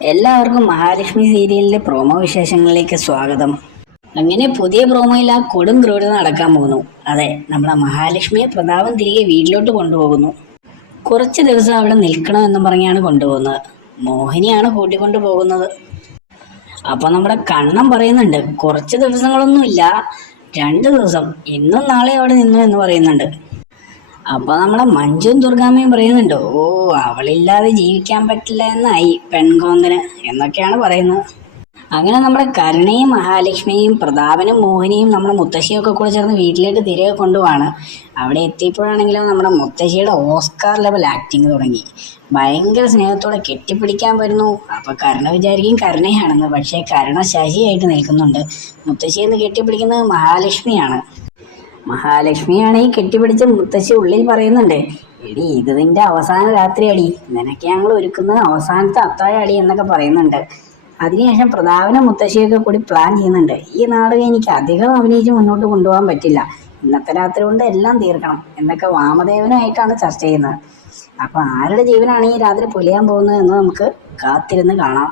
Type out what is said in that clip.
എല്ലാവർക്കും മഹാലക്ഷ്മി സീരിയലിന്റെ പ്രോമോ വിശേഷങ്ങളിലേക്ക് സ്വാഗതം. അങ്ങനെ പുതിയ പ്രോമോയിൽ ആ കൊടും ക്രൂരത നടക്കാൻ പോകുന്നു. അതെ, നമ്മളെ മഹാലക്ഷ്മിയെ പ്രതാപൻ തിരികെ വീട്ടിലോട്ട് കൊണ്ടുപോകുന്നു. കുറച്ച് ദിവസം അവിടെ നിൽക്കണമെന്നും പറഞ്ഞാണ് കൊണ്ടുപോകുന്നത്. മോഹിനിയാണ് കൂട്ടിക്കൊണ്ടു പോകുന്നത്. അപ്പൊ നമ്മുടെ കണ്ണൻ പറയുന്നുണ്ട്, കുറച്ച് ദിവസങ്ങളൊന്നുമില്ല, 2 ദിവസം, ഇന്നും നാളെ അവിടെ നിന്നു എന്ന് പറയുന്നുണ്ട്. അപ്പൊ നമ്മളെ മഞ്ജുവും ദുർഗാമ്മയും പറയുന്നുണ്ട്, ഓ, അവളില്ലാതെ ജീവിക്കാൻ പറ്റില്ല എന്നായി പെൺകോന്തന് എന്നൊക്കെയാണ് പറയുന്നത്. അങ്ങനെ നമ്മുടെ കരുണയും മഹാലക്ഷ്മിയും പ്രതാപനും മോഹിനിയും നമ്മുടെ മുത്തശ്ശിയും ഒക്കെ കൂടെ ചേർന്ന് വീട്ടിലേക്ക് തിരികെ കൊണ്ടുപോവാണ്. അവിടെ എത്തിയപ്പോഴാണെങ്കിലും നമ്മുടെ മുത്തശ്ശിയുടെ ഓസ്കാർ ലെവൽ ആക്ടിങ് തുടങ്ങി. ഭയങ്കര സ്നേഹത്തോടെ കെട്ടിപ്പിടിക്കാൻ വരുന്നു. അപ്പൊ കരുണ വിചാരിക്കും കരുണയാണെന്ന്, പക്ഷേ കരുണ ശശിയായിട്ട് നിൽക്കുന്നുണ്ട്. മുത്തശ്ശിയെന്ന് കെട്ടിപ്പിടിക്കുന്നത് മഹാലക്ഷ്മിയാണ്. മഹാലക്ഷ്മിയാണ് ഈ കെട്ടിപ്പിടിച്ച മുത്തശ്ശി ഉള്ളിൽ പറയുന്നുണ്ട്, എടി, ഇത് നിന്റെ അവസാന രാത്രി അടി, നിനക്ക് ഞങ്ങൾ ഒരുക്കുന്നത് അവസാനത്തെ അത്താഴ അടി എന്നൊക്കെ പറയുന്നുണ്ട്. അതിനുശേഷം പ്രതാപനും മുത്തശ്ശിയൊക്കെ കൂടി പ്ലാൻ ചെയ്യുന്നുണ്ട്, ഈ നാടകം എനിക്ക് അധികം അഭിനയിച്ച് മുന്നോട്ട് കൊണ്ടുപോകാൻ പറ്റില്ല, ഇന്നത്തെ രാത്രി കൊണ്ട് എല്ലാം തീർക്കണം എന്നൊക്കെ വാമദേവനുമായിട്ടാണ് ചർച്ച ചെയ്യുന്നത്. അപ്പൊ ആരുടെ ജീവനാണ് ഈ രാത്രി പൊലിയാൻ പോകുന്നത് എന്ന് നമുക്ക് കാത്തിരുന്ന് കാണാം.